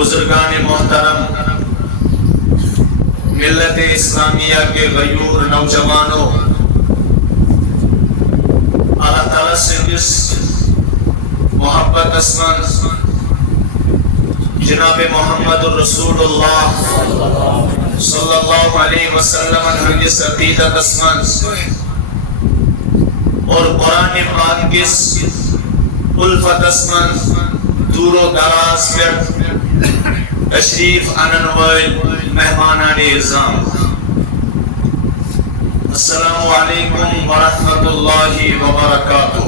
بزرگان محترم، ملت اسلامیہ کے غیور نوجوانوں، اللہ تعالیٰ سے اس محبت اسمان جناب محمد الرسول اللہ صلی اللہ علیہ وسلم ہرگز عقیدت اسمان اور قرآن پاک کس الفت اسمان دور و دراز پر تشریف آنن والے مہمانان اعظام، السلام علیکم ورحمۃ اللہ وبرکاتہ۔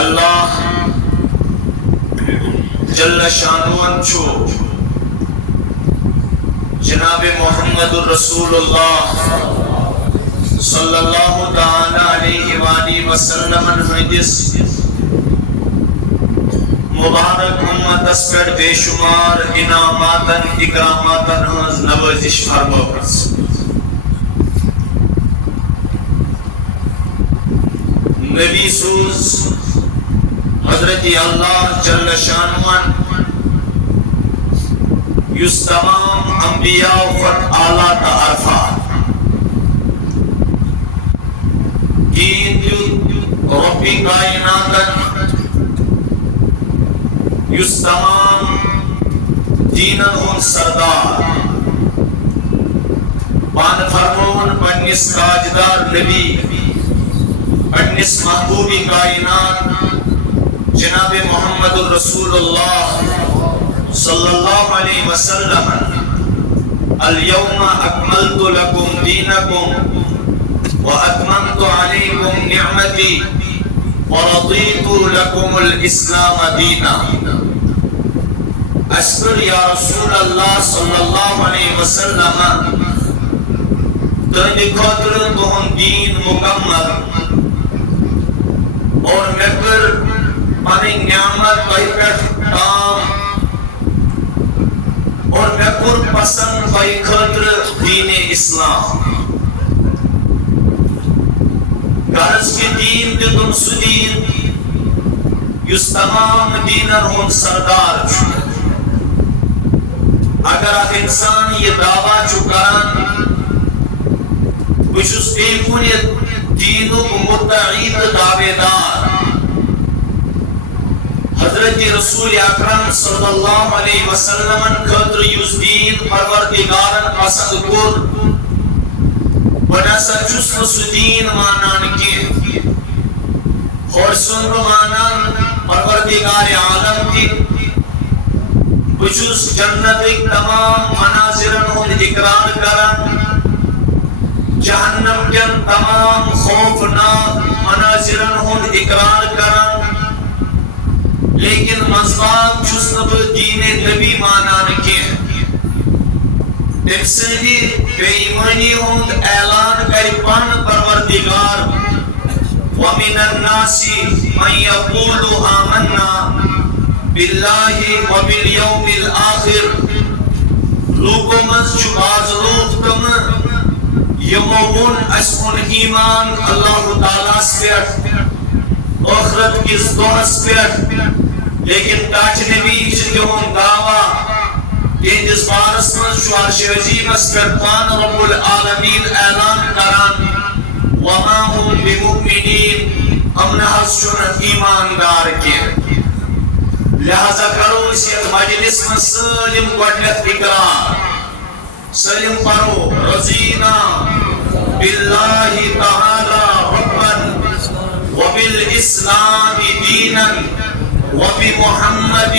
اللہ جل شانہ چھو جناب محمد الرسول اللہ صلی اللہ تعالی علیہ وآلہ وسلم ہندس مبارک امت اس پر بے شمار انعاماتن اکراماتن ہنز نوازش فرماؤس۔ نبی سوز حضرت اللہ جل شانہ یس تمام انبیاء فت آلہ تعرفات دین ربی کائناتن یس تمام دینن ہن سردار بان فرمون پنس تاجدار نبی پنس محبوبی کائنات جناب محمد الرسول اللہ صلی اللہ علیہ وسلم اليوم اکملت لکم دینکم واتممت علیکم نعمتی ورضیت لکم الاسلام دینا۔ اشکر یا رسول اللہ صلی اللہ علیہ وسلم تہندِ خاطر تہند دین مکمل اور میں کر پنٕنۍ نعمت تۄہہِ پٮ۪ٹھ تام اور میں کور پسند تۄہہِ خٲطرٕ دین اسلام۔ غرض کہ دین دیتن سُہ دین یُس تمام دینن ہُنٛد سردار چھُ۔ اگر اکھ انسان یہ دعویٰ چھُ کران بہٕ چھُس بیٚیہِ کُنہِ دیٖنُک مُدعی تہٕ دعوے دار، حضرت رسول اکرم صلی اللہ علیہ وسلم خاطر یُس دین پروردگارن پسند کور بہٕ نسا چھُس نہٕ سُہ دین مانان کینٛہہ، ہور سُنٛد بہٕ مانان پروردگار عالم تہِ۔ بہٕ چھُس جنتٕکۍ تمام مناظرن ہُنٛد اقرار کران، جہنم کٮ۪ن تمام خوفناک مناظرن ہُنٛد اقرار کران، لیکن مذہب چھُس نہٕ بہٕ دین نبی مانان کینٛہہ۔ تٔمۍ سٕنٛدِ بے ایمٲنی ہُنٛد اعلان کرِ پنُن پروردگار وَمِنَ النَّاسِ مَن یَقُولُ آمَنَّا بِاللَّهِ وَبِالْیَوْمِ الْآخِرِ۔ لوٗکو منٛز چھُ بعض لوٗکھ تِم یِمو ووٚن اَسہِ اوٚن ایمان اللہ تعالیٰ پٮ۪ٹھ ٲخرت کِس دۄہس پٮ۪ٹھ، لیکن ٹاٹھ نبی چھِ تِہُنٛد دعویٰ تِہنٛدِس بارس منٛز چھُ عرشِ عظیٖمس پٮ۪ٹھ پانہٕ رب العالمیٖن اعلان کران وَمَا هُم بِمُؤْمِنِیٖن، یِم نہ حظ چھُنہٕ ایماندار کینٛہہ۔ لہذا کرو أسۍ یتھ مجلس منٛز سٲلِم گۄڈنٮ۪تھ اقرار، سٲلِم پرو رضینا باللہ تعالیٰ ربًا وبالاسلام دینا وبمحمد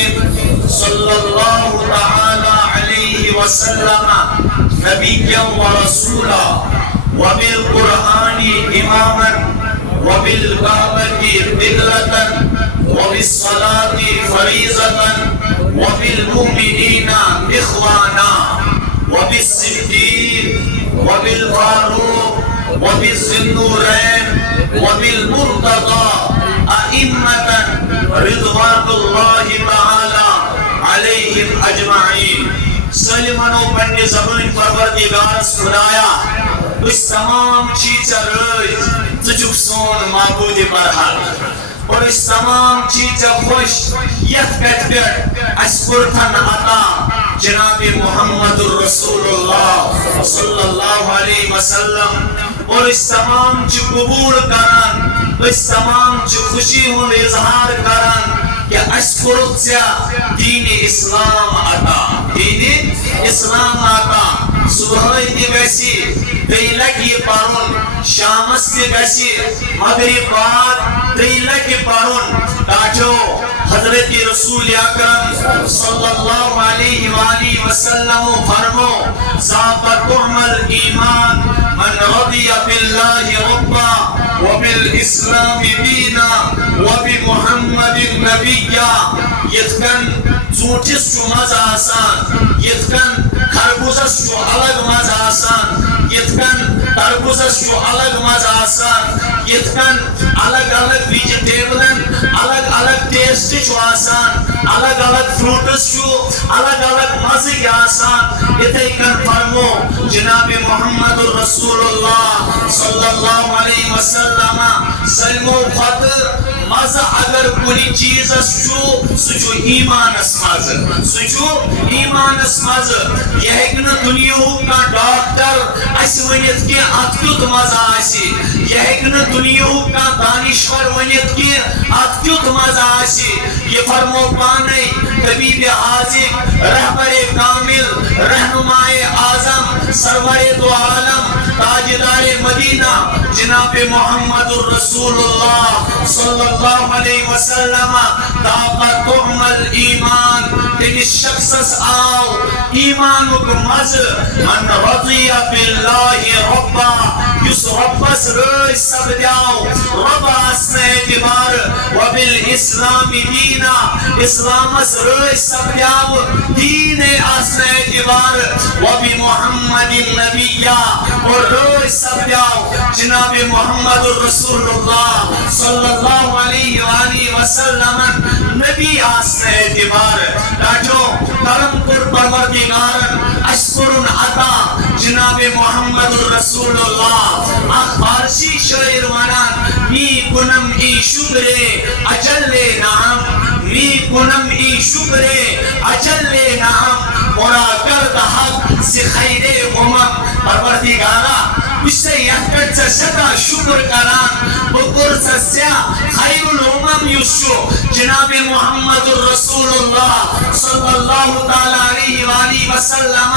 صلی اللہ تعالی علیہ وسلم نبیا ورسولا وبالقرآن اماما وبالکعبۃ قبلۃ وبالصلاۃ فریضۃ وبالمؤمنین اخوانا وبالصدیق وبالفاروق وبذی النورین وبالمرتضی ائمة رضوان اللہ تعالی علیہم اجمعین۔ سلمانو پنی زبان پروردگار خدایا اس تمام چیز رٲضۍ ژٕ چھُکھ سون معبوٗدِ برحق، اور اس تمام چیز خوش یت کت پہ اسپرتن عطا جناب محمد الرسول اللہ صلی اللہ علیہ وسلم اور اس تمام چی قبول کران اس تمام چی خوشی ہون اظہار کران کہ اسپرت سے دین اسلام عطا دین اسلام عطا صبح تی گسی دیلکی پارون شامس تی گسی مغرب بعد دیلکی پارون تاجو حضرت رسول اکرم صلی اللہ علیہ وآلہ وسلم فرمو ذاقتم الایمان من رضی باللہ ربا وبالاسلام دینا وبمحمد نبیا یتکن زوٹس چو مزا آسان یتکن خربوزس چو الگ مزا آسان یتکن تربوزس چو الگ مزا آسان یتکن الگ الگ ویجیٹیبلن الگ الگ ٹیسٹ چو آسان الگ الگ فروٹس چو الگ الگ مزی آسان اتیکن فرمو جناب محمد الرسول اللہ صلی اللہ علیہ وسلم سلمو خطر مزہ اگر کوئی چیز چو سچو ایمان اسماز سچو ایمان اسماز یہ ایک دنیا کا ڈاکٹر اس ونیت کی اتیوت مزہ آسی یہ ایک دنیا کا دانشور ونیت کی اتیوت مزہ آسی یہ فرمو پانے طبیب حاضر رہبر کامل رہنمائے اعظم سرور دو عالم تاجدار مدینہ جناب محمد الرسول اللہ صلی اللہ علیہ وسلم طاقتم الایمان تین شخص آو ایمان کو مز من رضی باللہ ربا یس ربس رئیس سب دیاو رب اسم اعتبار وبالاسلام دینا اسلام اس رئیس سب دیاو دین اسم اعتبار وبمحمد النبیہ اور رئیس سب دیاو جناب محمد الرسول اللہ صلی اللہ علیہ وآلہ وسلم نبی اسم اعتبار راجو کرم پر پروردگارن اشکرن عطا جناب محمد الرسول اللہ آخ فارسی شعر ونان می کنم ای شکرے اجل نام می کنم ای شکرے اجل نام مورا کرد حق سی خیر امم پروردگارا اس سے یکت سے ستا شکر کران بکر سے سیا خیر الامم یسو جناب محمد الرسول اللہ صلی اللہ تعالی علیہ وآلہ وسلم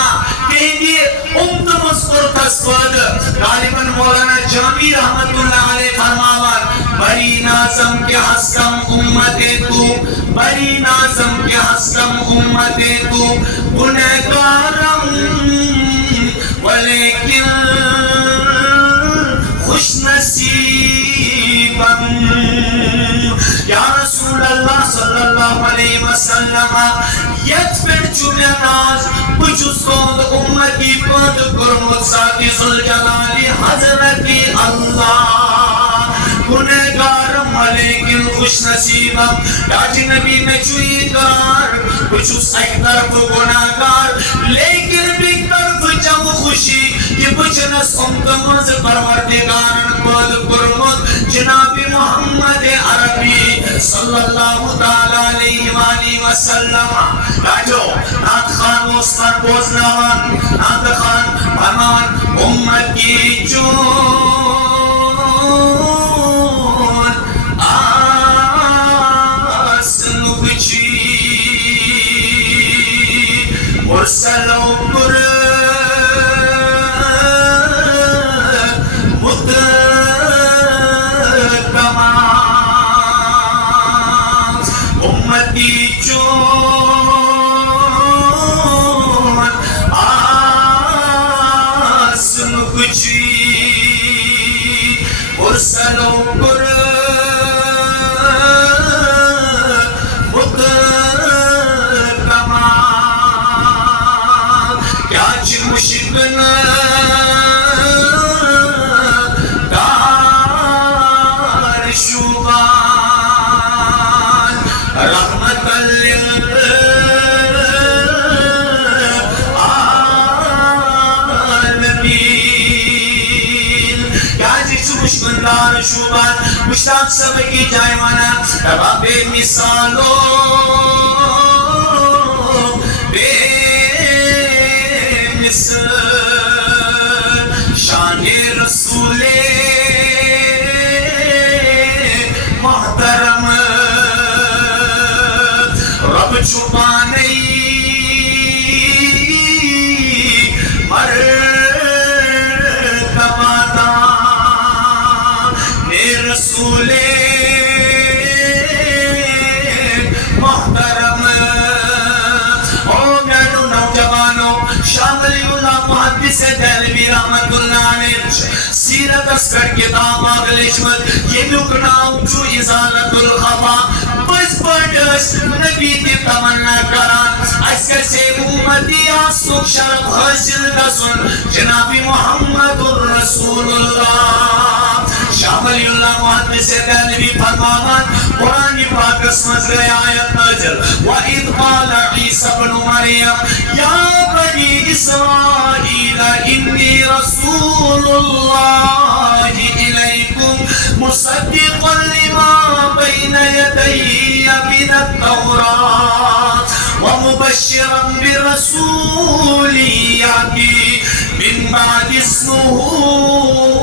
کہیں دیئے امت مذکر تسپد غالباً مولانا جامی رحمت اللہ علیہ فرماوان بری نازم کے حسکم امت تو بری نازم کے حسکم امت تو گنہگارم ولیکن خوش نصیبم یا رسول اللہ صلی اللہ علیہ وسلم یت پر چوبے ناز پچھو سود امتی پد کرمت ساتھی ذوالجلالی حضرتی اللہ گنہگارم لیکن خوش نصیبم ڈاٹی نبی میں چوئی کار پچھو ایک طرف گناہگار لیکن بھی طرف جم خوشی کہ بچنس امتمز پروردگارن پد کرمت جناب محمد عربی صلی اللہ تعالی علیہ وآلہ وسلم راجو نات خان مستر بوزنوان نات خان فرمان امت کی چون آسن بچی مرسلوں پر شوبان مشتاق سب کی جائے مانا رب مثالو بے مثل شان رسول محترم رب چھپا نہیں مرتبہ دان رسول محترم او میانو نوجوانو شاملی اللہ محدث دہلوی رحمت اللہ علیہ سیرت اسکر کتاب آگلشمت یہ نکناو جو ازالت الخفا بس پڑھس نبی دی تمنا کران اسکر سے امتی آسوک شرف حاصل دسن جناب محمد الرسول اللہ شاملی اللہ محدث دہلوی فرماوان قرآن پاک اسمت گئے آیت نجل وَإِذْ قَالَ عِيسَى ابْنُ مَرْيَمَ يَا بَنِي إِسْرَائِيلَ إِنِّي رَسُولُ اللَّهِ إِلَيْكُمْ مُصَدِّقًا لِمَا بَيْنَ يَدَيَّ مِنَ التَّوْرَاةِ وَمُبَشِّرًا بِرَسُولٍ يَأْتِي مِن بَعْدِ اسْمُهُ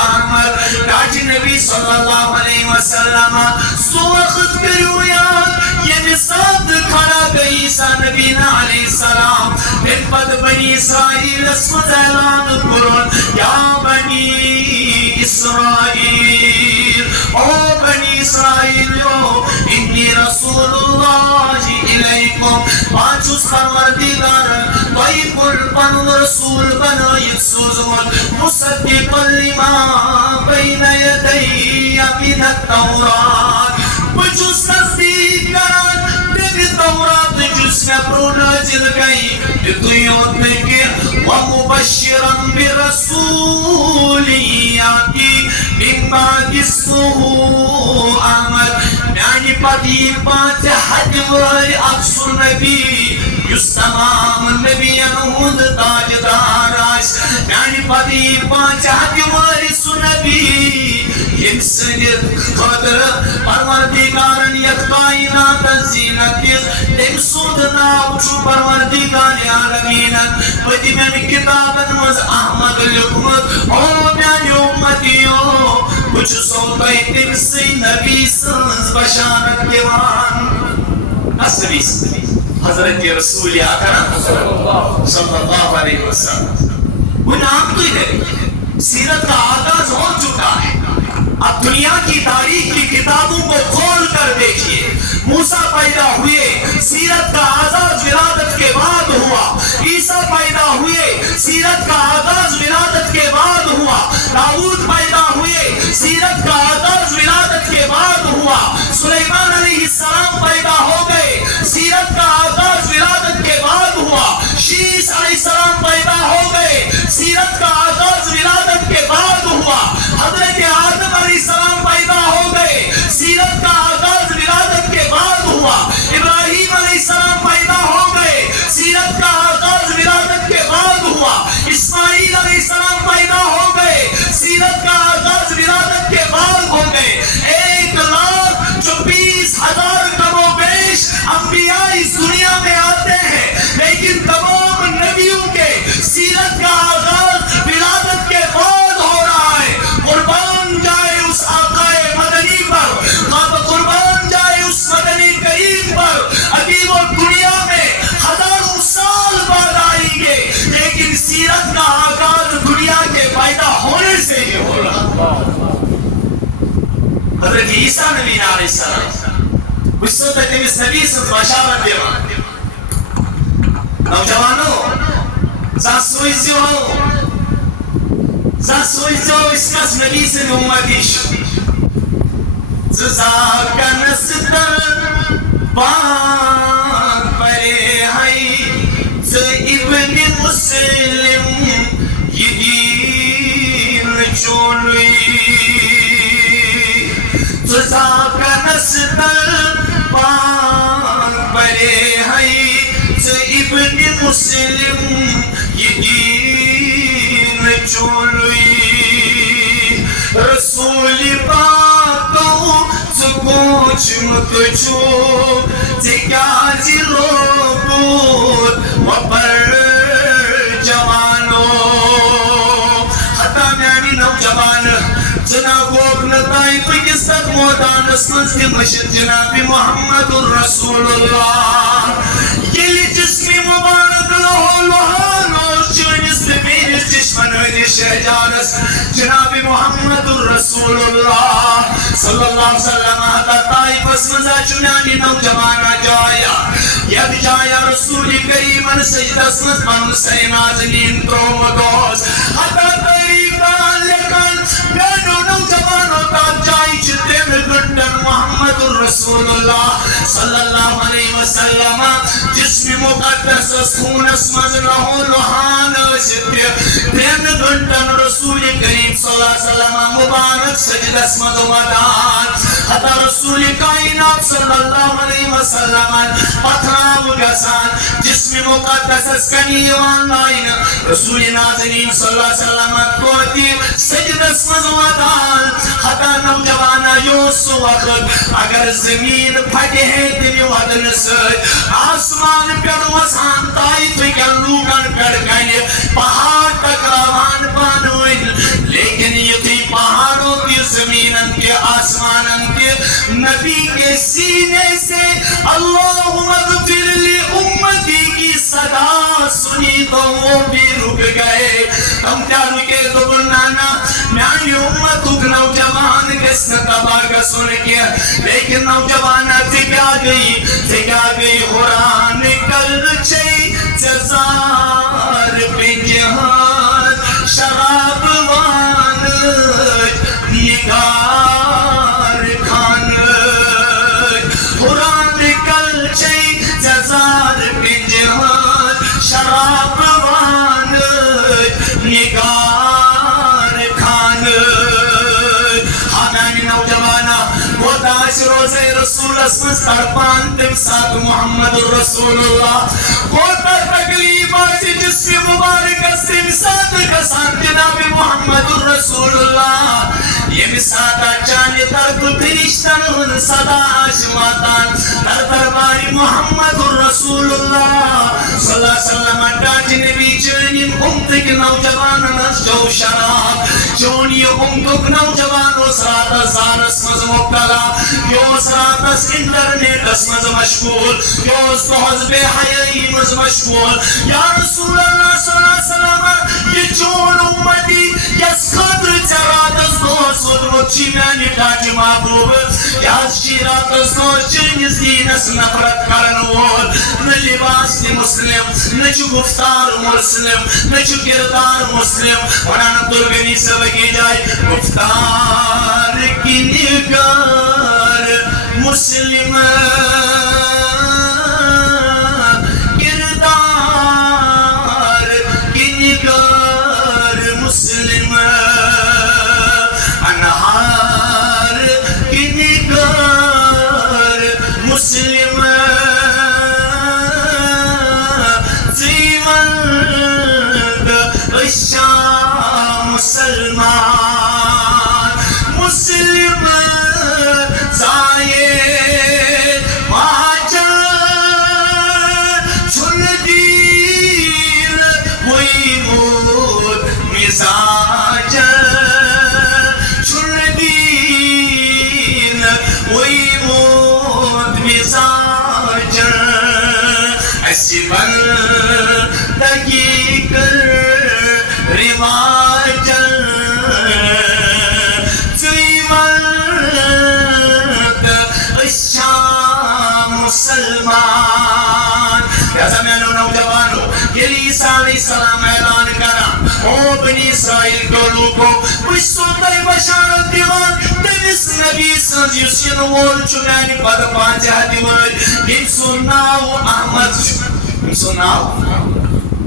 احمد تاج نبی صلی اللہ علیہ وسلم سو وقت کرو یاد یہ نسات کھڑا گئی عیسیٰ نبینا علیہ السلام من پد بنی اسرائیل اسمت اعلان کرن یا بنی اسرائیل او بنی اسرائیل انی رسول اللہ علیکم پانچوس پروردگارن طیب البن رسول بنایت سوزمت مصدقا لما بین یدی من التورات بجوز تصدیق کران دیکھ تورات جس میں پرو نازل گئی دیکھیوت میں کہ وَمُبَشِّرًا بِرَسُولٍ يَأْتِي مِن بَعْدِ اسْمُهُ احمد یعنی پدی پانچ حج واری افسر نبی یس تمام نبیان ہند تاجدار آش یعنی پدی پانچ حج واری سنبی یم سنید خدر پروردگارن یک کائنات زینت تم سود ناو چو پروردگار عالمینت پدی میں کتابت مز احمد لکمت او میانی امتیو کچھ سوتائی تم سی نبی سنز بشارت دیوان اس نبی حضرت رسول اکرم صلی اللہ علیہ وسلم وہ نام تو ہی نہیں سیرت کا آغاز ہو چکا ہے اب دنیا کی تاریخ کی کتابوں کو کھول کر دیکھیے موسیٰ پیدا ہوئے سیرت کا آغاز ولادت کے بعد ہوا عیسیٰ پیدا ہوئے سیرت کا آغاز ولادت کے بعد ہوا داؤد پیدا ہوئے سیرت کا آغاز ولادت کے بعد ہوا سلیمان علیہ السلام پیدا ہو گئے سیرت کا آغاز ولادت کے بعد ہوا شیس علیہ السلام پیدا ہو گئے سیرت کا آغاز ولادت کے بعد ہوا حضرت آدم علیہ السلام پیدا ہو گئے سیرت کا آغاز ولادت کے بعد ہوا ابراہیم علیہ السلام پیدا ہو گئے سیرت کا آغاز ولادت کے بعد ہوا اسماعیل علیہ السلام پیدا ہو گئے سیرت کا آغاز ولادت کے بعد ہو گئے 1,24,000 کم و بیش انبیاء اس دنیا میں آتے ہیں لیکن تمام نبیوں کے سیرت کا آغاز ولادت کے بعد ہو رہا ہے قربان جائے اس آقا مدنی پر قربان جائے اس مدنی کریم پر ابھی وہ دنیا میں ہزاروں سال بعد آئیں گے لیکن سیرت کا آغاز دنیا کے پیدا ہونے سے ہی ہو رہا حضرت عیسیٰ نبی علیہ السلام اس وقت اس نبی سے بشارت دیوان نوجوانوں زاسویزو اس کس نبی سے امتی شو زاکا نستر پاک پرے ہائی ز ابن مسلم یہ دین چولوی زاکا نستر پاک پرے ہائی ز ابن مسلم یہ دین چولوی رسول پاک چمکچو تکیازی لوگود و پر جوانو حتی میانی نوجوان جناب ابن طائف کس تک موتان اسمت کے مشد جناب محمد الرسول اللہ یہ جسمی مبارک لہو لہانو چونس بمینس چشمن ہوئی شہجانس جناب محمد الرسول اللہ صلی اللہ علیہ وسلم حتی طائف اسمزا چنانی نوجوانا جایا یک جایا رسول کریم سجد اسمت من سینازنین ترومدوز حتی طریقان لکن بیانو نوجوانوں کا جائی چتن گنڈن محمد الرسول اللہ صلی اللہ علیہ وسلم جسم مقدس خون اسمز لہو لہان ستر تین گنڈن رسول کریم صلی اللہ علیہ وسلم مبارک سجد اسمز ودان حتی رسول کائنات صلی اللہ علیہ وسلم پتھراو گسان جسم مقدس اسکنیوان لائن رسول ناظرین صلی اللہ علیہ وسلم کوتی سجد اسمز ودان حتی نوجوانا یوسو وقت اگر زمین پھٹے ہیں تیمی ودن سج آسمان پر وسان طائف کے لوگن پر گئے پہاڑ ٹکراوان پانوئن لیکن یہ تھی پہاڑوں کی زمینن کے آسمانن کے نبی کے سینے سے اللہم اغفر لی امتی کی صدا سنی تو وہ بھی رک گئے ہم کیا رکے تو بنانا میانی امت اگ نوجوان کس نے تباہ کا سن کیا لیکن نوجوانہ تکا گئی قرآن کل چئی جزار پہ جہان شراب وان نگار کھان قرآن کل چئی جزار پہ جہان شراب وان نگار کھان حامانی نوجوانا وہ داش روزے رسول اسمس ترپان تم ساتھ محمد الرسول اللہ وہ تر تکلیف آجی جسم مبارک استم ساتھ کسان جناب محمد الرسول اللہ یہ مساتا چاندی ترک پرشتن ہن صدا آشماتان تر درباری محمد الرسول اللہ صلی اللہ علیہ وسلم اٹاچ نبی چونین امتک نوجوان نس جو شراب چونی امتک نوجوان اسرات زار اسمز مبتلا یو اسرات اس انٹرنیٹ اسمز مشغول یو اس بحض بے حیائی مز مشغول یا رسول اللہ صلی اللہ علیہ وسلم یہ چون امتی یس خدر چرات اس دوست ودمت چی میں نکاج محبوب یس شیرات اس دوست چنیز دین اس نفرت کرنوال نہ لباس دی مسلم نہ چو گفتار مسلم نہ چو کردار مسلم وران درگنی سبکی جائے گفتار کی نگار مسلم کردار کی نگار مسلم انہار کی نگار مسلم زیوند اشام مسلمان مسلم زائد ماجر چھن دیر ہوئی مود مزاج چھن دیر ہوئی مود مزاج ایسی بندگی کر رواج مسلمان یا زمینو نوجوانو یہ عیسیٰ علیہ السلام اعلان کرا او بنی اسرائیل کو لوگو کچھ سوٹائی بشارت دیوان تیس نبی سنزیو سینوول چنانی پد پانچہ دیوان بن سناو احمد بن سناو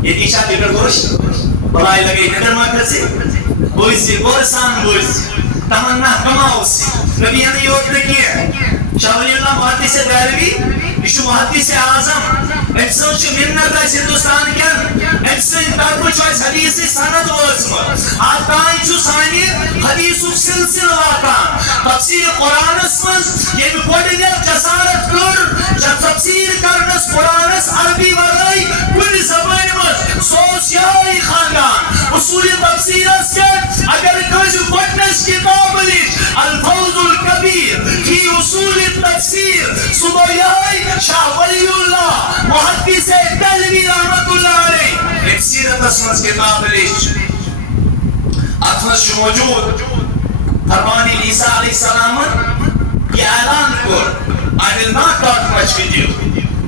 یہ دیشہ دیگر گوش بلائی لگئی نگر مکر سے بویسی بورسان بویسی تمنا کماؤ سی نبی نے یہ وقت کیا شاہ ولی اللہ محدث دہلوی اشو محدث اعظم امسن منت ہندوستان کن امسن طرف حدیث سند وزم اتان سانہ حدیث سلسل واتان تفسیر قرآنس من یم گۄڈنیٚتھ جسارت کر تفسیر کرنس قرآنس عربی ورٲے کُنہِ زبانہِ منٛز سُہ اوس یہے خاندان اصول تفسیرس کن اگر کٲنٛسہِ گۄڈنِچ کتاب لیچ الفوز الکبیر فی اصول التفسیر سُہ گوٚو یہے شاہ ولی اللہ محدث دہلوی رحمت اللہ علیہ سیرتس منٛز کتاب لیچ اتھ منٛز چھُ موجود فرمانی عیسیٰ علیہ السلام یہ اعلان کر I will not talk much with you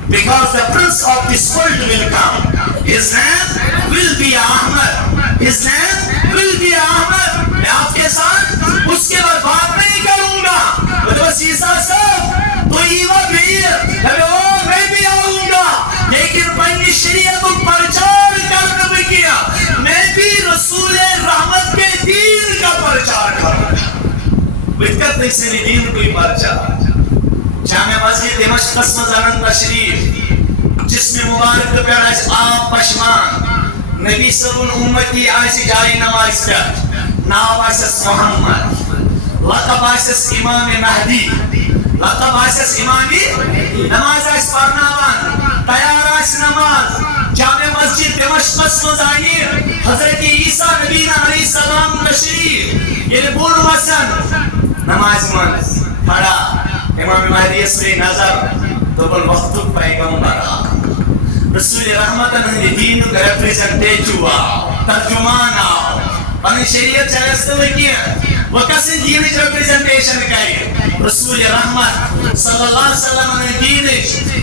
because the prince of this world will come. His name will be Ahmad. His name will be Ahmad. میں آپ کے ساتھ اس کے بعد بات نہیں کروں گا. بس عیسیٰ صاحب تو ایوہ میں بھی آؤں گا لیکن پنی شریعت کو پرچار کرنا بھی کیا. میں بھی رسول رحمت کے دین کا پرچار کروں گا. بکت نہیں دین کوئی پرچار. جامع مسجد دمشق میں زنن تشریف جس میں مبارک پیڑ آپ پشمان نبی صلی اللہ امتی آئیسی جائی نماز پر ناو آئیسس محمد لقب آئیسس امام مہدی لقب آئیسس امامی نماز آئیس پرناوان تیار آئیس نماز جامع مسجد دمشق میں آئی حضرت عیسیٰ نبی علیہ السلام تشریف یہ بول وسن نماز منز پڑھا امام مہدی اسری نظر دوبل وقت پیغمبر رسول رحمتن دین کا ریپریزنٹیٹیو ترجمان پنی شریعت چلستے ہوئی وہ کسی دین کی ریپریزنٹیشن کری رسول رحمت صلی اللہ علیہ وسلم نے دین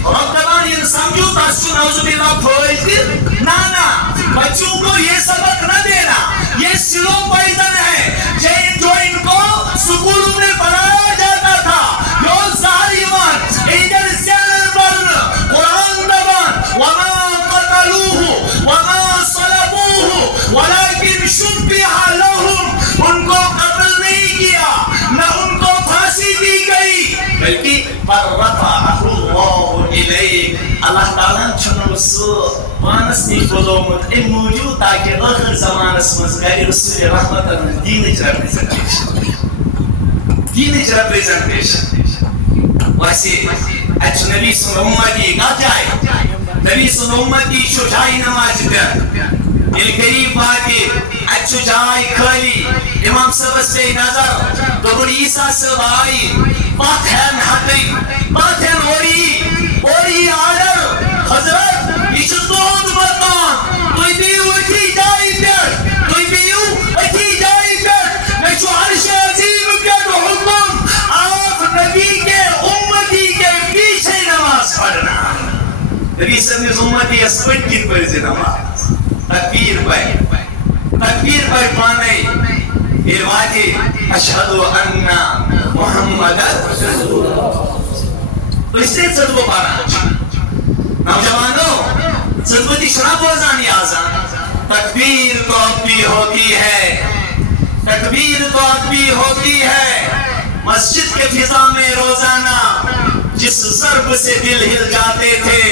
اور کبان یہ سمجھو تاسو نوز باللہ پھوئی نانا بچوں کو یہ سبق نہ دینا یہ سلو پائزن ہے جو ان کو سکولوں میں پڑھایا جاتا تھا جو ظالمان ایدر زیادر برن قرآن دبان وما قتلوه وما صلبوه ولیکن شبیہ لهم ان کو قتل نہیں کیا نہ ان کو پھانسی دی گئی بلکہ فرفعہ اللہ الیک اللہ تعالیٰ چھنو سو پانس نہیں بلومت اے موجود تاکہ آخر زمان اسمز گئی رسول رحمت دین ریپریزنٹیشن دین ریپریزنٹیشن ویسے اچھ نبی صلی اللہ علیہ وسلم جائے نبی صلی اللہ علیہ وسلم شجائی نماز پر یہ قریب باقی اچھ جائے کھلی امام صاحب سے نظر تو عیسیٰ صاحب آئی پاتھین ہٹی اوری آڈر حضرت یہ دود مکان تو بیو اٹھی جائی پر تو بیو اٹھی جائی پر میں چھو عرش عظیم کے تو حکم آپ نبی کے امتی کے پیچھے نماز پڑھنا نبی صلی اللہ علیہ وسلم امتی اسپٹ کی پرزی نماز تکبیر پر پانے یہ واجی اشہدو انہ محمد رسول اللہ تو اس سے صدقو پارا نوجوانوں صدقو شراب بوزانی آزان تکبیر تو اپنی ہوتی ہے تکبیر تو اپنی ہوتی ہے مسجد کے فضا میں روزانہ جس ضرب سے دل ہل جاتے تھے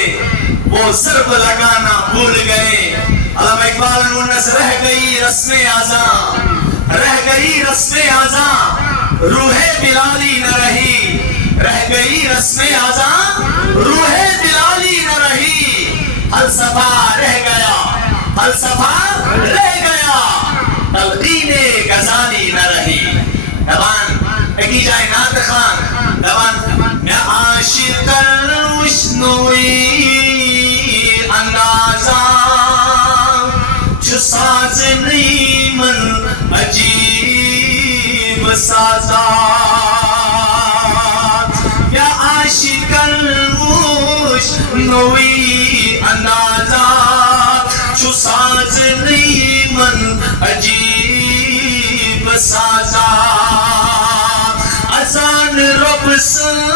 وہ ضرب لگانا بھول گئے علامہ اقبال انس رہ گئی رسم آزاں رہ گئی رسم آزاں روح بلالی نہ رہی رہ گئی رسم آزاں روح بلالی نہ رہی فلسفہ رہ گیا فلسفہ رہ گیا تلقین غزالی نہ رہی دوان ایک ہی جائے نات خان دوان میں عاشق الوشنوی اندازاں چھ سازنی من عجیب سازاں یا عاشق الوشنوی اندازاں چھ سازنی من عجیب سازاں ازان رب سن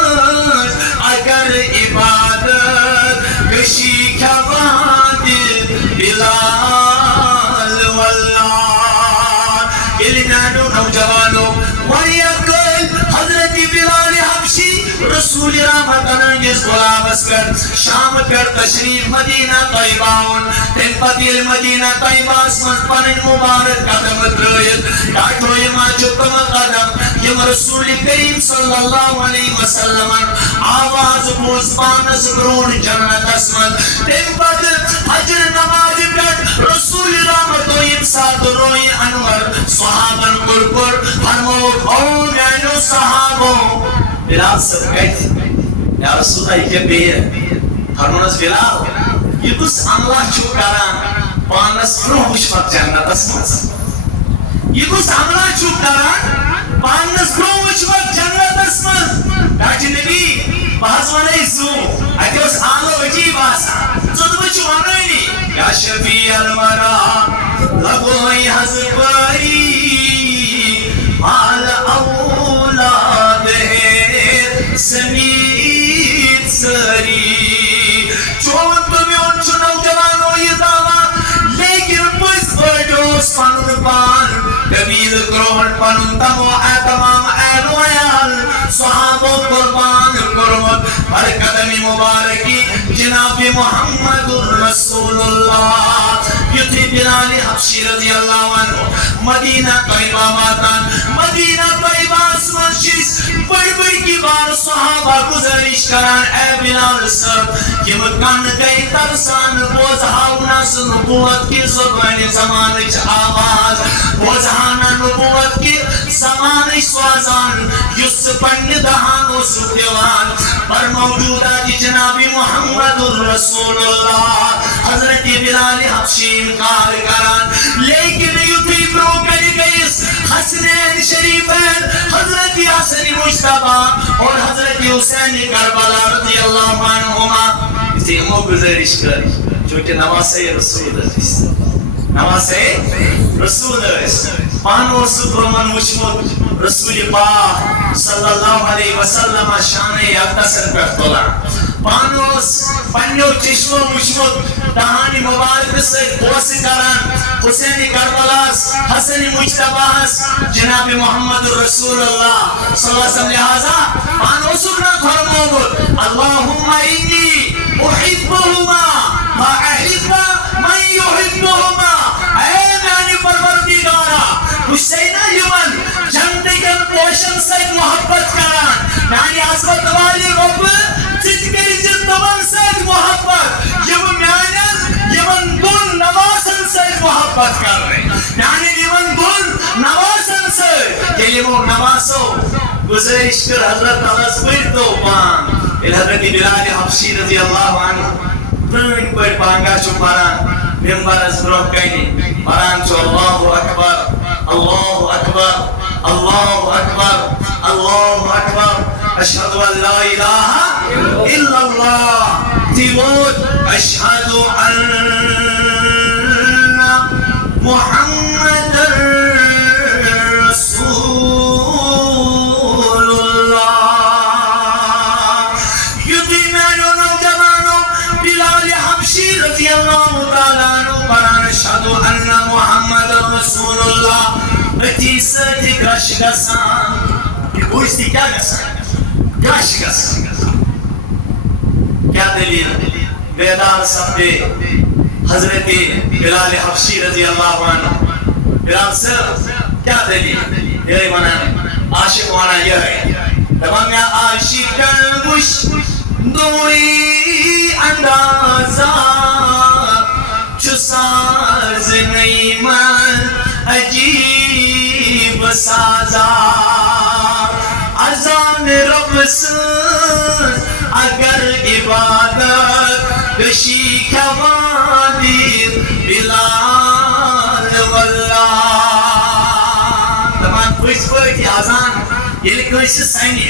اگر عبادت کشی کھواد بلال واللہ بلنانو نوجوانو ویقل حضرت بلال حبشی رسول رحمتنا أكس غلامس كر شام كر تشريف مدينة طيبة تن پتيل مدينة طيبة اسمن پنن مبارك قدم تريد كاتو يما چکم قدم يم رسول کریم صلى الله عليه وسلم آواز بوزبان سبرون جنت اسمن تن پت حجر نماز کر رسول رحمت و امساد روی انور صحابن قرقر فرمو او میانو صحابو بلال سب کہتی یا رسول اللہ یہ بیر فرمونس بلال یہ کس عملہ چھو کران پانس برو وشمت جنت اسمن یہ کس عملہ چھو کران پانس برو وشمت جنت اسمن کاچی نبی بحث وانے زو اگر اس آنگو عجیب آسا زد بچو آنوینی یا شفیع المرا لگوئی حضبائی آل اولاد ہے سمید سری چون تمہیں ان چنو جوانو یہ دعویٰ لیکن پس بڑوس پانون پان قبیل کرون پانون تمو تمام اہل ویال صحابو قربان کرمت ہر قدمی مبارکی جناب محمد رسول اللہ یتھی بلال حبشی رضی اللہ عنہ مدینہ طیبہ ماتان مدینہ طیبہ اسمان شیس بڑی بڑی کی بار صحابہ گزارش کران اے بلال سب یہ مکان گئی ترسان بوزہاونا سے نبوت کی زبان زمان آواز بوزہانا نبوت کی زمان سوازان یس پنڈ دہانو سکیوان پر موجودہ کی جناب محمد رسول اللہ حضرت بلال حبشی انکار کران لیکن یوتی برو کری گئیس حسنین شریفین حضرت حسن مجتبہ اور حضرت حسین کربلا رضی اللہ عنہما اسے امو گزارش کر چونکہ نماز رسول اللہ نماز رسول اللہ پانو سکرمن مشمد رسول پاک صلی اللہ علیہ وسلم شان اقتصر پر طلع پانوس پنیو چشمو مشمد دہانی مبارک سے بوس کران حسین کربلاس حسن مجتباس جناب محمد رسول اللہ صلی اللہ علیہ وسلم لہذا پانو سکنا فرمود اللہم انی احبہما ما احب من یحبہما اے میانی پروردگارا حسینہ یمن جنتگن پوشن سے محبت کران میانی عظمت والی رب چتکری جتمن سے محبت یمن دن نواسن سے محبت کر رہے میانی یمن دن نواسن سے یہ وہ نواسو گزارش کر حضرت علیہ پر تو پان حضرت بلال حبشی رضی اللہ عنہ پرین پر پانگا چو پران ممبر از بروح کہنی پران چو اللہ اکبر اللہ اکبر اللہ اکبر اللہ اکبر اشہد ان لا الہ الا اللہ تیمود اشہد ان محمد رضی اللہ تعالیٰ عنہ پران اشہدو ان محمد رسول اللہ اتی سرتی گرش گسان یہ گوشتی کیا گسان گرش گسان کیا دلیل بیدار سب دے حضرت بلال حبشی رضی اللہ عنہ بلال سر کیا دلیل یہ منع عاشق وانا یہ ہے تمام یا عاشق کرمش دوئی اندازہ چو ساز نیمن عجیب سازا ازان رب سن اگر عبادت بشی کوادیر بلال واللہ تمام خوش پڑھ کی آزان یہ کوئی سائنی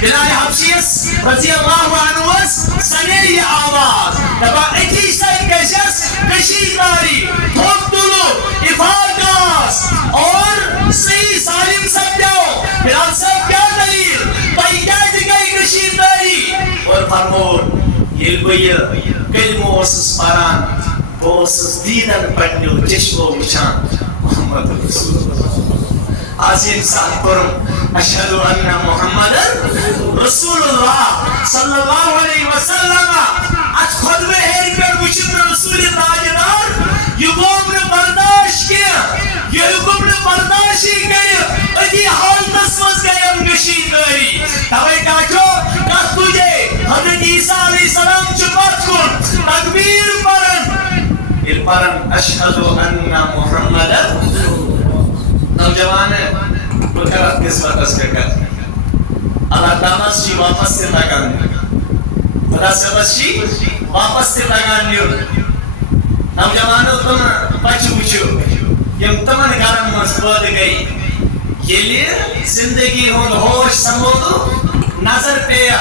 بلال حبشیس رضی اللہ عنہ سنیر یہ آواز دبا اتی سائن کشس کشید داری تھوک دلو افاقاس اور صحیح سالم سب جاؤ بلال صاحب کیا دلیل بھائی کیا جگہ کشید داری اور فرمود یہ کوئی کلمہ وسس پاران وسس دیدن پڑھنیو چشمو وچان محمد رسول اللہ عظیم ساتھ پرم اشہدو ان محمد رسول یہ حکم نے برداشی کر اتی حالت مز گئے گشید داری توے کاچو کت تجھے حضرت عیسیٰ علیہ السلام چپت کن تکبیر پرن یہ پرن اشہد ان محمد نوجوان بکرات نسبت اس کے کر اللہ تعالیٰ شی واپس سے لگان خدا سے بس شی واپس سے لگان نیو نوجوانوں تم بچو بچو یم تمن گرم مز پود گئی یہ لیے زندگی ہون ہوش سمودو نظر پیا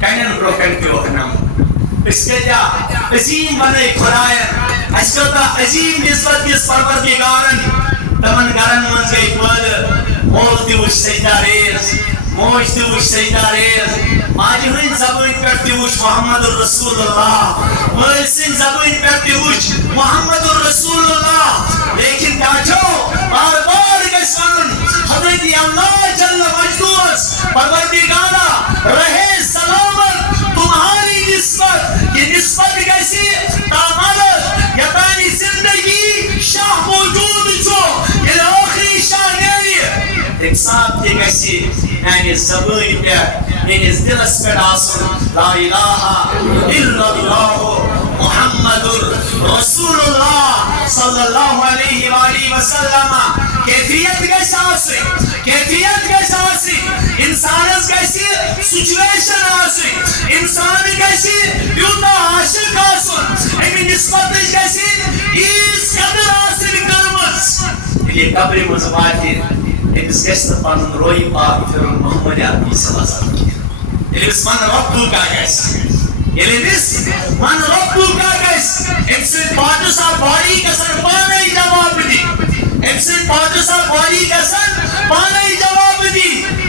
کنن بروکن پیو نام اس کے جا عظیم بنے خدایت اس کا تا عظیم نسبت کس پروردگارن تمن گرن مز گئی پود مول تیوش سجدہ ریز موج تیوش سجدہ ریز ماجی ہوئن زبوین پر تیوش محمد الرسول اللہ ملسن زبوین پر تیوش محمد الرسول اللہ لیکن کاچو بار بار گسانن حضرت اللہ جل مجدوس پروردگارہ رہے سلامت تمہاری نسبت یہ نسبت کیسی تامالت یتانی زندگی شاہ موجود چھو یہ آخری شاہ نیلی ایک ساتھ یہ کیسی یعنی زبان پہ یعنی دلس پہ آسن لا الہ الا اللہ محمد رسول اللہ صلی اللہ علیہ وآلہ وسلم کیفیت کیسا آسی کیفیت کیسا آسی انسان کیسی سچویشن آسی انسان کیسی یوتا عاشق آسن امی نسبت کیسی اس قدر آسی بکرمت یہ قبر مزباتی اس گشت پانن روی پاک پھر محمد عربی صلی اللہ علیہ وسلم یہ اس من رب کا کیسی Eliniz man Rabbu kardeş hepsi padişah bari keser bana cevap di hepsi padişah bari keser bana cevap di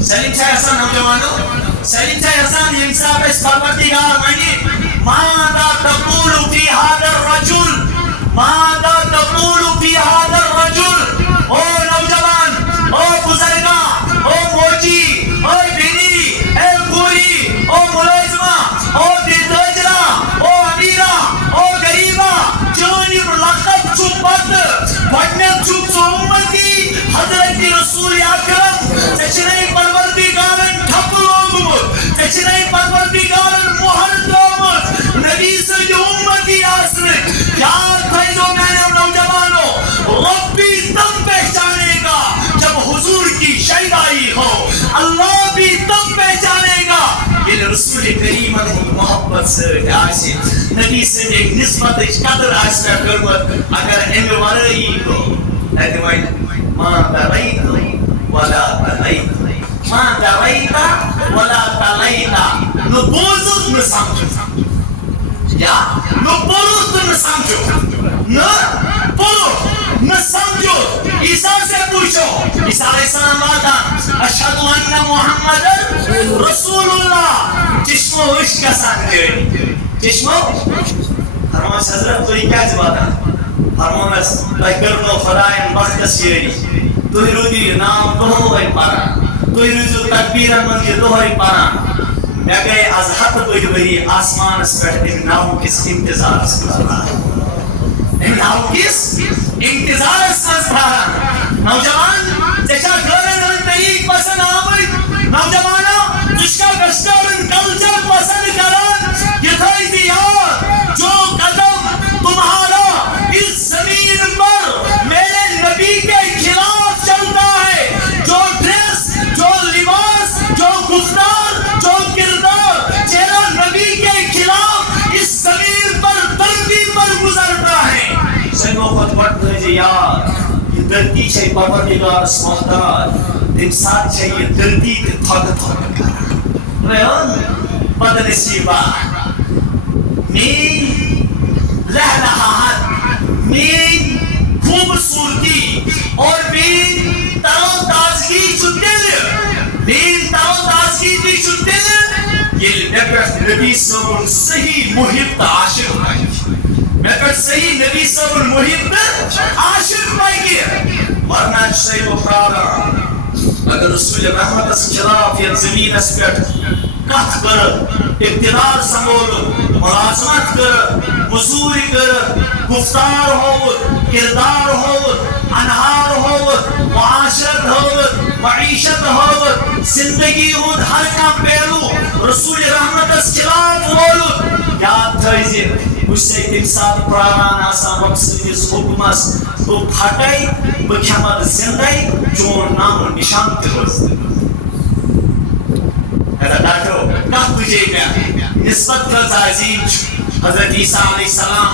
سلیم شاہ حسن نوجوانوں سلیم شاہ حسن انصاف اس پروردگار مانی ماذا تقول فی هذا الرجل ماذا تقول فی هذا الرجل او نوجوان او بزرگاں او موجی او بینی اے گوری او ملازمہ او دیتاجرہ او امیرہ او غریبہ جونی لقب چوپت بڑھنے چوپ سو امتی حضرت رسول اکرم چچنائی پروردگارن ٹھپ لوگمت چچنائی پروردگارن محل دومت نبی سے جو امتی آسنے یاد تھائی جو میں نے نوجوانوں ربی تب پہچانے گا جب حضور کی شہدائی ہو اللہ بھی تب پہچانے گا یہ رسول کریم محبت سے آسی نبی سے ایک نسبت قدر آسنے کرمت اگر امی ورائی کو ایتمائی ما ترائیت ولا تلائیت ما ترائیت ولا تلائیت نو بوزت نو سمجھو یا نو بوزت نو سمجھو نو بوزت نو سمجھو عیسیٰ سے پوچھو عیسیٰ علیہ السلام آدھا اشہدو ان محمد رسول اللہ چشمو عشق ساتھ گئے چشمو حرماس حضرت تو یہ کیا جواب ہے فرمونس تہ کرنو خدائن بختس یری تھی روزی نام دہوے پران تھی روزو تکبیرن من یہ دہوے پران مے گئے از ہتھ بڑی بڑی آسمانس پہ تم ناؤ کس انتظارس ناؤ کس انتظارس مز نوجوان ژےٚ گھرن ہند طریق پسند آمت نوجوانو ژٕ ویسٹرن کلچر پسند کران یہ تھٲیِو یاد جو قدم تمہارا اس زمین پر میرے نبی کے خلاف چلتا ہے جو ڈریس جو لباس جو گفتار جو کردار تیرا نبی کے خلاف اس زمین پر دھرتی پر گزرتا ہے سنگو خود بڑھ تھٲیِو یاد یہ دھرتی چھے پروردگارس محتاج تمہِ ساتہٕ چھے یہ دھرتی تہِ تھۄکہٕ تھۄکہٕ کران بد نصیبہ میری لہلہاہٹ میری خوبصورتی اور میری تر و تازگی چھُ تیٚلہِ میری تر و تازگی تہِ چھُ تیٚلہِ ییٚلہِ مےٚ پٮ۪ٹھ نبی صٲبُن صحیح محب تہٕ عاشق بنہِ مےٚ پٮ۪ٹھ صحیح نبی صٲبُن محب تہٕ عاشق بنہِ ورنہ چھُسَے بہٕ پرٛاران اگر رسول رحمتس خلاف یتھ زمینس پٮ۪ٹھ کتھ کرت اقتدار سنبھولت ملازمت کرت مزوری کرت گفتار ہوت کردار ہوت انہار ہوت معاشرت ہوت معیشت ہوت زندگی ہند ہر کانٛہہ پہلو رسول رحمتس خلاف بولت یاد تھٲیزِ بہٕ چھُسے تمہِ ساتہٕ پرٛاران آسان رۄب سٕنٛدِس حُکمس بہٕ پھٹے بہٕ کھٮ۪مہٕ زندے چون نام نشان تہِ روزِ ڈاکٹر کتھ بجے میں نسبت کۭژ عظیٖم چھُ حضرت عیسیٰ علیہ السلام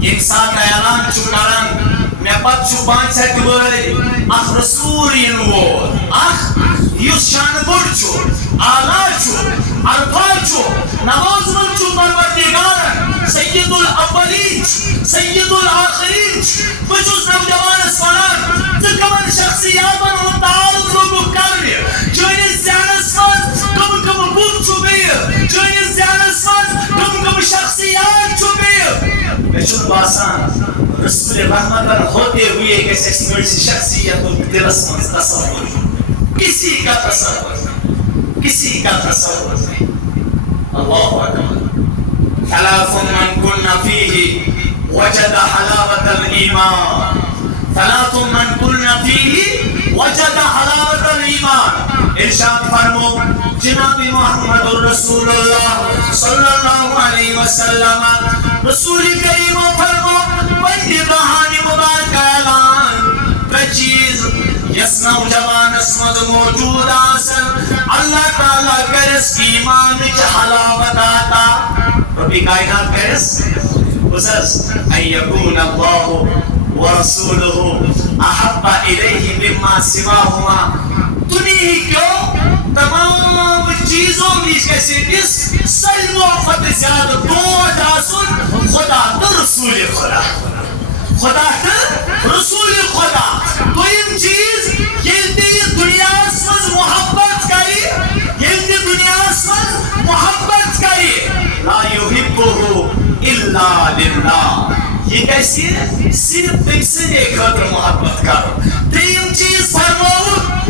ییٚمہِ ساتہٕ اعلان چھُ کران مےٚ پتہٕ چھُ 65 وٲرۍ اکھ رسوٗل یِنہٕ وول اکھ یُس شانہٕ بوٚڑ چھُ اعلیٰ چھُ عرفا چھُ نوازوُن چھُ پروردگارن سید الاولین چھُ سید الآخرین چھُ بہٕ چھُس نوجوانس ونان ژٕ کمن شخصیاتن ہُنٛد تعارُف لوگُکھ کرنہِ چٲنِس ذہنس منٛز کم بُک چھُ بیٚیہِ چٲنِس ذہنس منٛز کم شخصیات چھُ بیٚیہِ مےٚ چھُنہٕ باسان رسول رحمتن ہوتے ہوئے گژھِ اَسہِ کٲنٛسہِ شخصیتُک دلس منٛز تصور کسی کا تصور نہیں اللہ اکبر ثلاث من كن فيه وجد حلاوة الإيمان ثلاث من كن فيه وجد حلاوة الإيمان ارشاد فرمو جناب محمد رسول اللہ صلی اللہ علیہ وسلم رسول کریم فرمو پنڈی بہانی مبارک اعلان چیز یس نوجوانس مز موجود آسن اللہ تعالیٰ کرس ایمان چ حلاوت عطا ربی کائنات کرس بسس ان یکون اللہ ورسولہ احب الیہ مما سواہما دنیا کیوں تمام چیزوں میں کس سلموں فتح زیادہ دوت آسن خدا تو رسول خدا تو رسول خدا دویم چیز یلتی دنیا اسمز محبت کری یلتی دنیا اسمز محبت کری لا یحبہ الا للہ یہ کیسی صرف تم سے ایک خاطر محبت کرو تیم چیز فرمو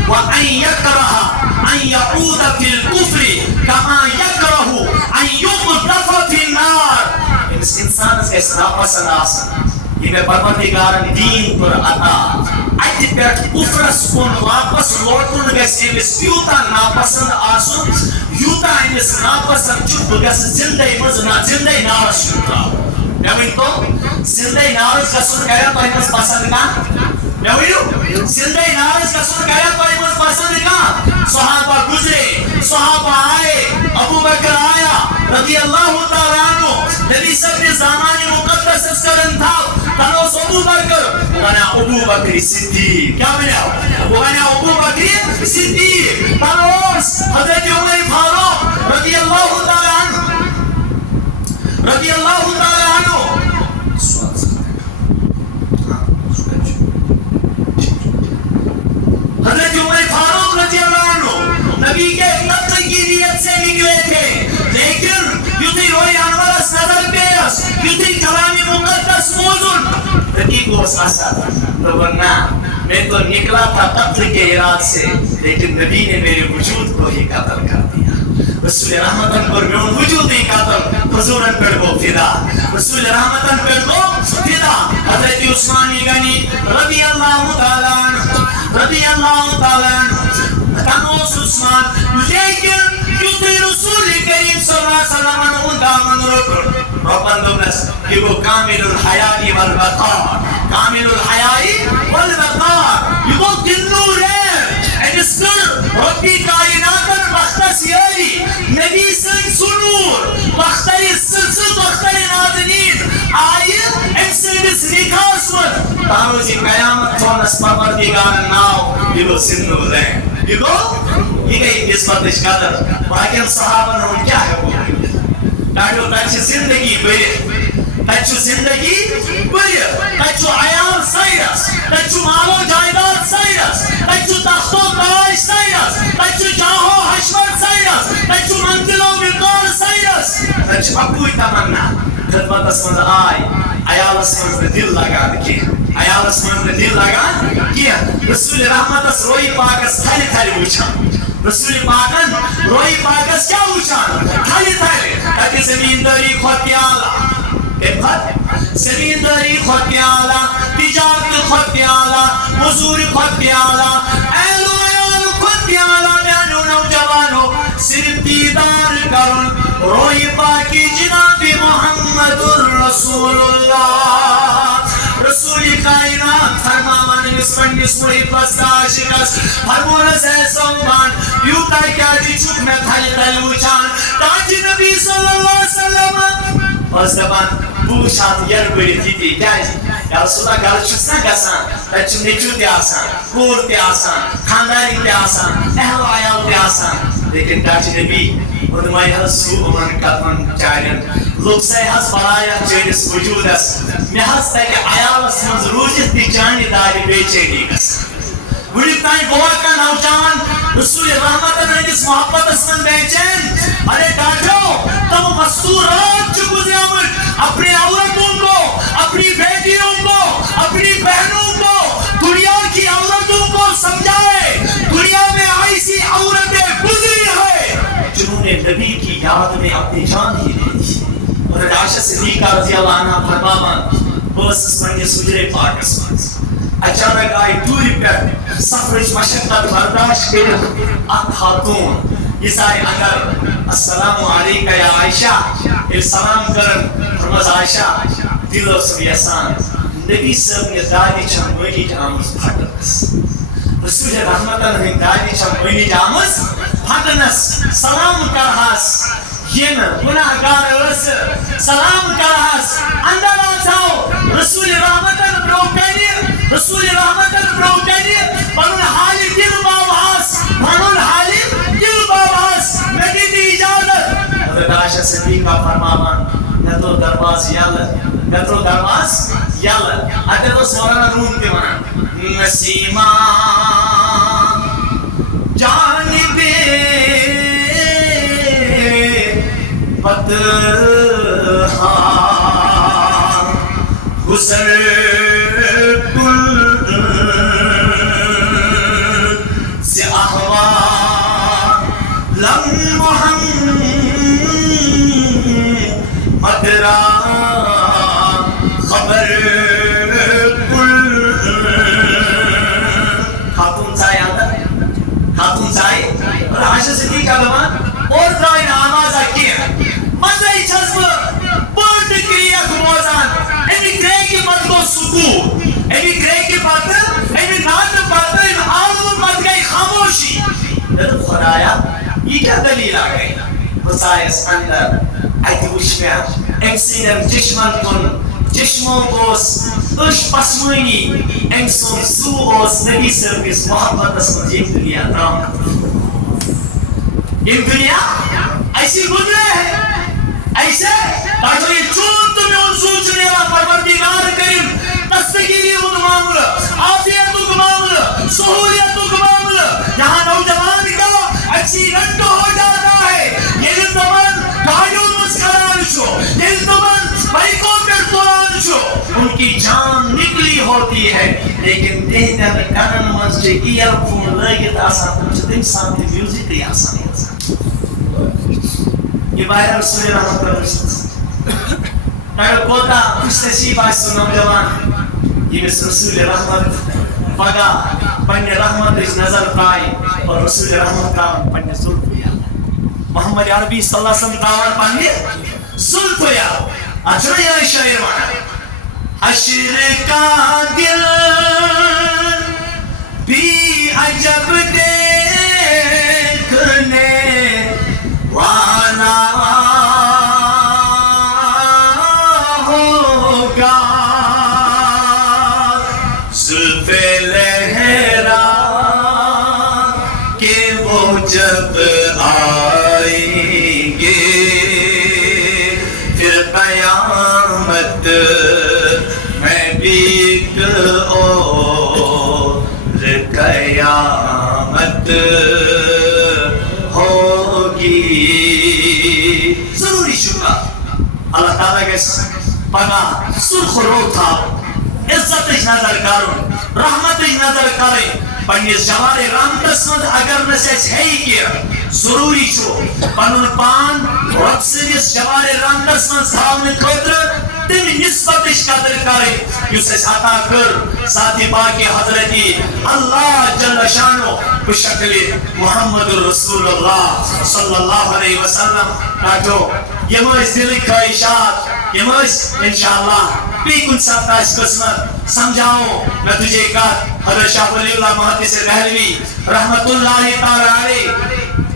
وَأَن يَكْرَهَ أَن يَعُودَ فِي الْكُفْرِ كَمَا يَكْرَهُ أَن يُقْذَفَ فِي النَّارِ اس انسان سے اس ناپسند آسن یہ میں پروردگارن دین پر عطا اتھ پٮ۪ٹھ کفرس کُن واپس لوٹُن گژھِ أمِس یوٗتاہ ناپسند آسُن یوٗتاہ أمِس ناپسند چھُ بہٕ گژھٕ زندے منٛز زندے نارس چھُ تراوُن مےٚ ؤنۍتو زندے نارس گژھُن کریا تۄہہِ منٛز پسنٛد کانٛہہ مےٚ ؤنِو زندے نارس گژھُن کریا تۄہہِ منٛز پسنٛد کانٛہہ صحابہ گزرے صحابہ آئے ابو بکر آیا رضی اللہ تعالیٰ عنہ نبی صلی زمان مقدس کرن تھا تنوس ابو بکر وانا ابو بکر صدیق کیا بنیا وانا ابو بکر صدیق تنوس حضرت عمر فاروق رضی اللہ تعالیٰ عنہ رضی اللہ تعالیٰ عنہ حضرت عمر فاروق رضی اللہ عنہ نبی کے قتل کی نیت سے نکلے تھے لیکن یوتی روی انورس نظر پیس یوتی کلامی مقدس موزن نبی کو اثر تو ورنہ میں تو نکلا تھا قتل کے اراد سے، لیکن نبی نے میرے وجود کو ہی قتل کر دیا. رسول رحمتن پر میون وجود ہی قتل، حضورن پر کو فدا، رسول رحمتن پر کو فدا. حضرت عثمان غنی رضی اللہ تعالیٰ عنہ، رضی اللہ تعالیٰ عنہ تنوس عثمان، لیکن یوتی رسول کریم صلی اللہ علیہ وسلم ان دامن رکر ربان دومنس کہ وہ کامل الحیائی والبقار، کامل الحیائی والبقار، یہ وہ دنو ریر ایڈسکر ربی کائناتن بختس یاری نبی سن سنور بختر سلسل بختر نادنین آئیت ایکسیڈس نکاس من تاروزی قیامت تونس پروردگار ناو یہ وہ سنو ریر یہ گئی نسبت قدر. باقین صحابہ نے کیا ہے وہ تاکہ تاچ زندگی بری، تاچ زندگی بری، تاچ عیال سائرس، تاچ مالو جائیداد سائرس، تاچ تخت و تاج سائرس، تاچ جاہو حشمت سائرس، تاچ منزل و مقدار سائرس، تاچ اپوی تمنا خدمت اسمد آئی عیال اسمد دل لگا دکی، عیال اسمد دل لگا کیا. رسول رحمت اس روئی پاکس تھلی تھلی وچھان، رسول پاکن روئی پاکس کیا وچھان تھلی تھلی تاکہ زمینداری خود پیالا زمینداری خود پیالا، تجارت خود پیالا، مزوری خود پیالا، اہل و عیال خود پیالا. میانو نوجوانو صرف دیدار کرن روئی پاکی جناب محمد الرسول اللہ. رسول کائنات فرمان نسبن نسبوی پستاش کس فرمونس ہے سومان یوتا کیا جی چک میں تھل تلوچان تاج نبی صلی اللہ علیہ وسلم اس دبان بوشات یر بڑی تیتی کیا جی یا رسول اللہ گل چسنا گسان تچو نیچو تی آسان کور تی آسان خانداری تی آسان اہل و عیال تی آسان. لیکن تاج نبی ادمائی حض سو امن قدمن چارین لوگ سے حض برایا چیرس وجود اس میں حض تاکہ عیال اس منز روجت دی جانی داری بے چیری کس وڑی تائیں گوہ کا نوجان رسول رحمت نجس محبت اس من بے چین. ارے ڈاٹو تم مستورات جو گزیامت اپنی عورتوں کو، اپنی بیٹیوں کو، اپنی بہنوں کو دنیا کی عورتوں کو سمجھائے. دنیا میں ایسی عورتیں گزری ہے جنہوں نے نبی کی یاد میں اپنی جان ہی دے دی. اور عائشہ صدیقہ رضی اللہ عنہ فرماوان بس اسمانی سجرے پاک اسمان اچانک آئی دوری پر سفرش مشقت برداشت کرے اک خاتون اس آئی اگر السلام علیکہ یا عائشہ السلام کرن فرماز عائشہ دل و سبیسان نبی صاحب نے دادی چموینی جامز بھٹنس رسول رحمت اللہ دادی چموینی جامز بھٹنس سلام کرہاس ین گناہگار ارس سلام کرہاس اندر آتاو رسول رحمت اللہ بروکنی رسول رحمت اللہ بروکنی پنون حالی دل باباس پنون حالی دل باباس نبی دی اجازت. حضرت عائشہ صدیقہ فرماوان نہ تو درواز یالت نہ تو درواز یالت اگر تو سورانا روم کے منا نسیمہ جانبے بدہا گزر کل سے احوال لمحم مدرا خبر کل. خاتون چاہے آدھا خاتون چاہے اور عائشہ صدیقہ بمان اور ترائن آماز آکیا مزائی چھزم پرد کریا کموزان ایمی گرے کی بات کو سکو ایمی گرے کی بات ایمی نات بات ایمی آلو بات گئی خاموشی. لیکن خدایا یہ کیا دلیل آگئی مسائس اندر ایتی وشمیا امسینم جشمن کن جشموں کوس اش پسمونی امسون سو اوس نبی سرکس محبت اسمت یہ دنیا درام یہ دنیا ایسی گزرے ہے ایسے تاکہ یہ چون تمہیں ان سوچنے والا پروردگار کریم تستگیری ان معاملہ آفیتوں کا معاملہ سہولیتوں کا معاملہ یہاں نوجوان کا ایکسیڈنٹ ہو جاتا ہے. یہ تمام گاڑیوں مسکران شو یہ تمام بائکوں پر دوران شو ان کی جان نکل لیکن تہندین کنن مز ایئر فون لگت آسان تم سات میوزک آسان یہ باہر رسول رحمت اگر کوتا خوش نصیب آسو نوجوان یمس رسول رحمت پگہ پنہ رحمت نظر ترائی اور رسول رحمت تراون پنہ زلف یا محمد عربی صلی اللہ علیہ وسلم تراون پنہ زلف یا اچھا یہ شاعر وانا حشر کا دل بھی عجب دیکھنے والا ہوگا زلف لہرا کہ وہ جب آئیں گے پھر قیامت میں بھی اور قیامت ہوگی ضروری شکر اللہ تعالیٰ کے پناہ سرخ رو تھا عزت نظر کرن رحمت نظر کریں پنیس جوار رحمتس مند اگر نسیس ہے کیا ضروری چھو پنن پان رب سنس جوار رحمتس مند تھاون خاطر تم نسبتش قدر کریں یس اس عطا کر ذات پاک حضرتی اللہ جل شانو بشکل محمد رسول اللہ صلی اللہ علیہ وسلم کاٹو یہ مجھ دل خواہشات یہ مجھ انشاءاللہ بھی کن ساتھ اس قسمت سمجھاؤں میں تجھے کہا حضرت شاہ ولی اللہ محدث دہلوی رحمت اللہ تعالی علیہ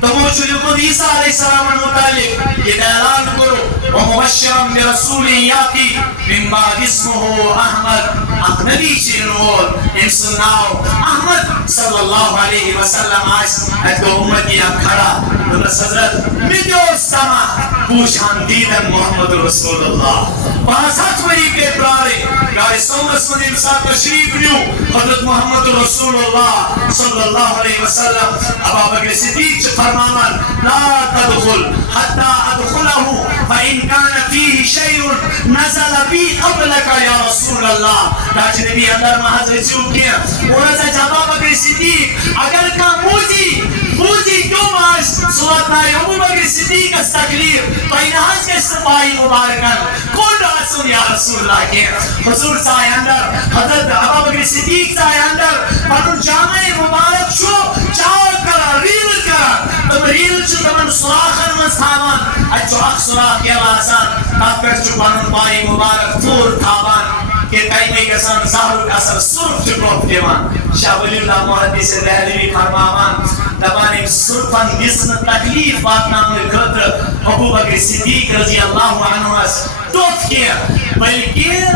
تمو چلکن عیسیٰ علیہ السلام متعلق یہ اعلان کرو ومبشرا برسول یاتی من بعد اسمه احمد نبی چینول انسان ناو احمد صلی اللہ علیہ وسلم آس اتو امتی اب کھڑا دنس حضرت میڈیوز تمہ پوچھان دیدن محمد رسول اللہ پاس ہاتھ وری کے پرارے گاڑی سومس من انسان تشریف نیو حضرت محمد رسول اللہ صلی اللہ علیہ وسلم ابا بکر صدیق چھ فرمامان لا تدخل حتی ادخلہو فإن كان فيه شيء نزل بي قبلك يا رسول الله تاج نبی اندر محضر چوب کیا ورزا جابا بکر صدیق اگر کا موزی کیوں ماش صورت نائی ابو بکر صدیق اس تکلیف پیناز کے صفائی مبارکن کون رسول یا رسول اللہ کے حضور سائے اندر حضرت ابا بکر صدیق سائے اندر پنن جامع مبارک شو چاو کرا ریل کرا تم ریل چو تمن سراخن من تھاوان اچھو اخ سراخ کیا آسان تاکر چو پنن پائی مبارک فور تھاوان کہ قیمے کے سن ظاہر اثر صرف چکوپ دیوان شاہ ولی اللہ محدث دہلوی فرماوان دبانی صرفاً جسن تکلیف باتنام لکھتر ابو بکر صدیق رضی اللہ عنہ اس دوت کیا بلکہ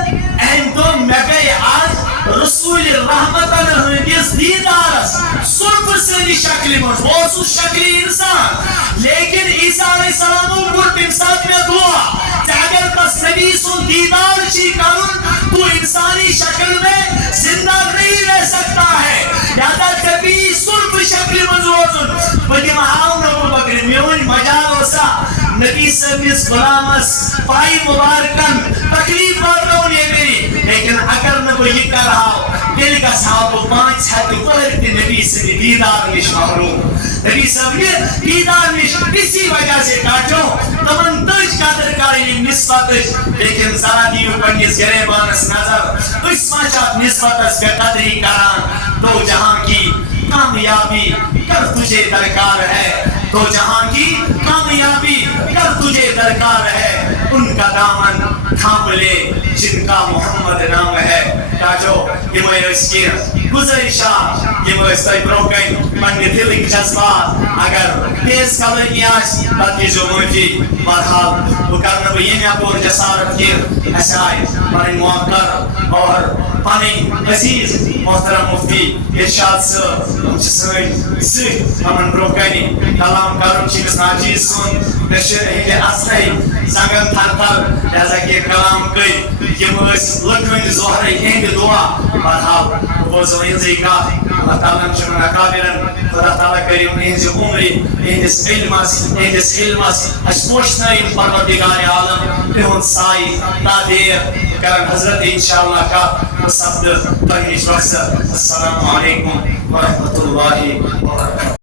اہم میں گئے آج رسول رحمت ہندیس دیدارس صرف سنی شکلی مرز وہ اس شکلی انسان لیکن عیسیٰ علیہ السلام کو تمسات میں دعا کہ اگر تس نبی سن دیدار چی کرن تو انسانی شکل میں زندہ نہیں رہ سکتا ہے یادا کبھی صرف شکلی منزوزن بلکہ محاون ابو بکر میون مجاوسا نبی سبیس غلامس پائی مبارکن تکلیف باتوں نے میری لیکن اگر نہ کوئی یہ کر رہا ہو دل کا صاحب 5 ہاتھ ورد نبی سے دیدار نش محروم نبی صاحب نے دیدار نش کسی وجہ سے کاٹو تمن تج قدر کاری نسبت لیکن ذرا دیو پنیس گریبانس نظر اس ماچات نسبت اس بے قدری کران دو جہاں کی کامیابی کر تجھے درکار ہے دو جہاں کی کامیابی کر تجھے درکار ہے ان کا دامن تھام لے جن کا محمد نام ہے تاجو یہ میں اس کی گزرشا یہ میں اس طرح بروکن من دل جذبات اگر تیز کلنی آج باقی جو موجی مرحال وہ کرنا بھی یہ اپور جسارت کی ایسائی پانی موقر اور پانی عزیز محترم مفتی ارشاد سے ہمن بروکنی کلام کرن چیز ناجیز سن نشر ہی اصلی زنگن تھر تھر لہذا کہ کلام کئی یہ مجھ لکھن زہر ہند دعا مرحال وہ زمینزی کا اللہ تعالیٰ شمن اکابرن خدا تعالیٰ کریم انہی عمری انہی علمس اس پوشنا ان پروردگار عالم بہن سائی تا دیر کرن حضرت انشاءاللہ کا سبد تہنش وقت السلام علیکم ورحمۃ اللہ وبرکاتہ.